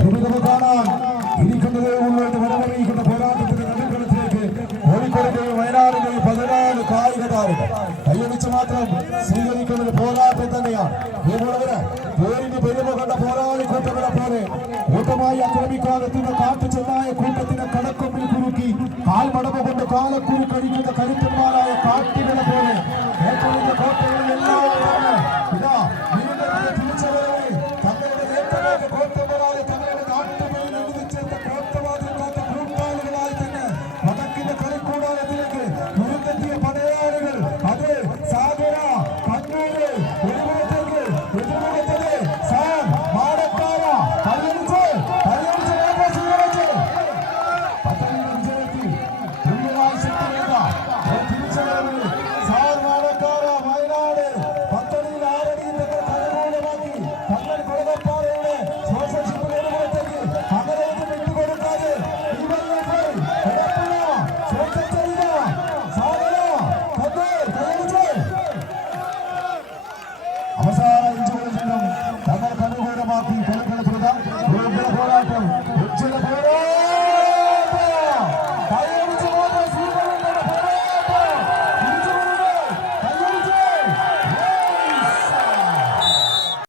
കാണാൻ ഇരിക്കുന്നത് ഉള്ളത് വരവറിയിക്കുന്ന പോരാട്ടത്തിന്റെ നടുക്കളത്തിലേക്ക് കോഴിക്കോടിന്റെയും വയനാടിന്റെയും 14 കായിക താരങ്ങൾ കൈയടിച്ച് മാത്രം സ്വീകരിക്കുന്നത് പോരാട്ടം തന്നെയാണ്. പേരിന് പെരുമ കണ്ട പോരാളി കൂട്ടങ്ങളെ പോലെ കൂട്ടമായി ആക്രമിക്കാനെത്തുന്ന കാട്ടു ചെന്നായ കൂട്ടത്തിന്റെ കടക്കൊമ്പിൽ കുറുക്കി കാൽമടമ കൊണ്ട് കാലക്കുരു കഴിക്കുന്ന കരുത്തന്മാരായ